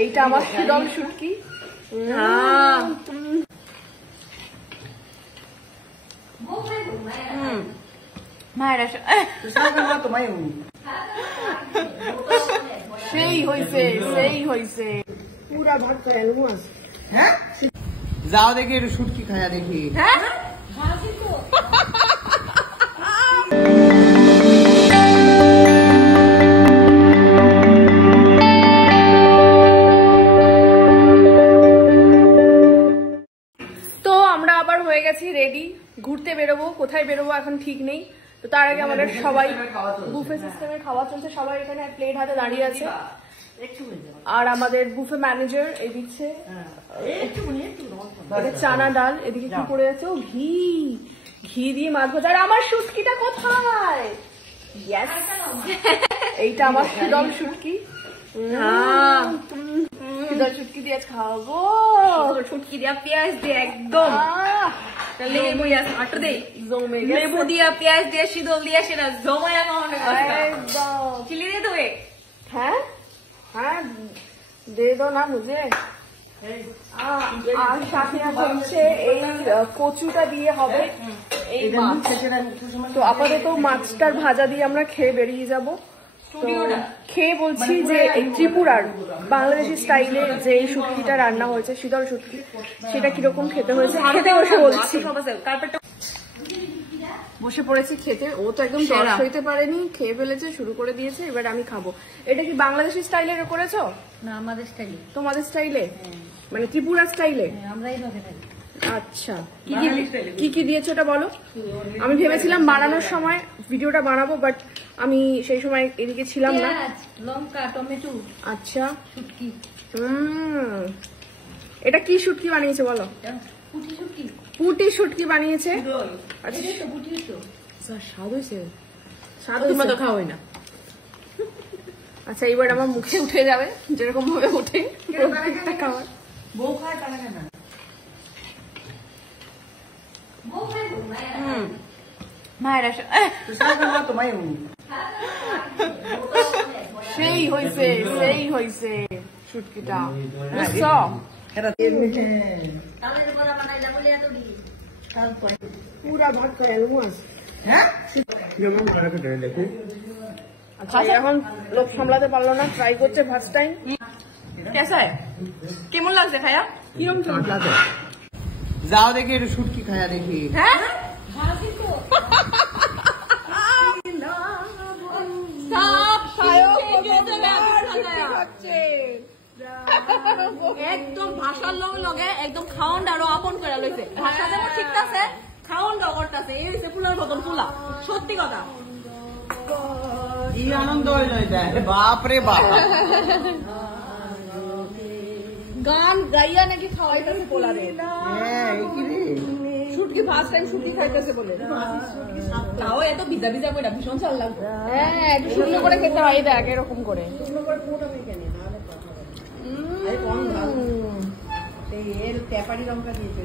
এইটা আমার শীতল শুটকি। মায়েরা সেই হয়েছে, সেই হয়েছে, পুরা ভাত খায় মাছ। হ্যাঁ যাও দেখি একটু শুটকি খায়া দেখি। হ্যাঁ তো আমরা আবার হয়ে গেছি রেডি, ঘুরতে বেরোবো। কোথায় বেরোবো এখন ঠিক নেই। তো তার আগে আমাদের সবাই বুফে সিস্টেমে খাওয়া চলছে, সবাই এখানে প্লেট হাতে দাঁড়িয়ে আছে। আর আমাদের বুফে ম্যানেজার এই দিচ্ছে চানা ডাল, এদিকে কি করে আছে, ও ঘি, ঘি দিয়ে মাছ ভাজা। আর আমার শুটকিটা কোথায়? এইটা আমার শীতল শুটকি। শীতল শুটকি দিয়ে খাবো, শুটকি দিয়া পেঁয়াজ দিয়ে একদম লেবু লেবু দিয়া পেঁয়াজ দিয়ে শীতল দিয়ে সেটা জমায়া একদম চিলি দিয়ে দেবে। হ্যাঁ হ্যাঁ দে দো না মুঝে। আর সাথে হচ্ছে এই কচুটা দিয়ে হবে এই মাছ। তো আপাতত মাছটার ভাজা দিয়ে আমরা খেয়ে বেরিয়ে যাব। খেয়ে বলছি যে এই ত্রিপুরার বাংলাদেশি স্টাইলে যে শুটকিটা রান্না হয়েছে, শীতল শুটকি, সেটা কিরকম খেতে হয়েছে খেতে বসে বলছি। বসে পড়েছি খেতে। ও তো একদম তরস হইতে পারেনি, খেয়ে ফেলেছে, শুরু করে দিয়েছে। এবার আমি খাবো। এটা কি বাংলাদেশি স্টাইলে করেছো? না আমাদের স্টাইলে। তোমাদের স্টাইলে মানে ত্রিপুরা স্টাইলে? আমরাই ভাবে থাকি। আচ্ছা কি কি দিয়েছো ওটা বলো। আমি ভেবেছিলাম বানানোর সময় ভিডিওটা বানাবো, বাট আমি সেই সময় এদিকে ছিলাম না। লঙ্কা, টমেটো। আচ্ছা শুটকি। এটা কি শুটকি বানিয়েছে বলো? পুঁটি শুটকি। পুঁটি শুটকি বানিয়েছে। স্বাদ হয়েছে, স্বাদ তোমরা তো খাওয়াই না। আচ্ছা এবার আমার মুখে উঠে যাবে যেরকম ভাবে উঠে খাবার। বউ খায় তারা কেন? মায়েরা সেই হয়েছে, সেই হয়েছে শুটকিটা, বুঝছো? পুরা ভাত খায় মাছ। হ্যাঁ আচ্ছা এখন লোক সামলাতে পারলো না, ট্রাই করছে ফার্স্ট টাইম। কেমন লাগছে খায়া? কিরকম লাগছে? যাও দেখি একটু শুটকি খায়া দেখি। হ্যাঁ একদম ভাষার লগে একদম খাওয়ান আরো আপন করে লইছে। ভাষা যেমন শিখতেছে, খাওয়ান করতেছে। এই হচ্ছে ফুলার মতন ফুলা, সত্যি কথা। কি আনন্দ হয়ে যায়, বাপরে বাপ। গান গাইয়া নাকি খাওয়াইতেছে পোলারে। হ্যাঁ শুটকি ফার্স্ট টাইম শুটকি খাইতেছে বলে। তাও এত ভিজা ভিজা করে ভীষণ চাল লাগবে। হ্যাঁ একটু শুকনো করে খেতে হয়, দেখ এরকম করে শুকনো করে মোটা মেখে নি, নাহলে কথা হবে। এর পেপারি লঙ্কা দিয়েছে।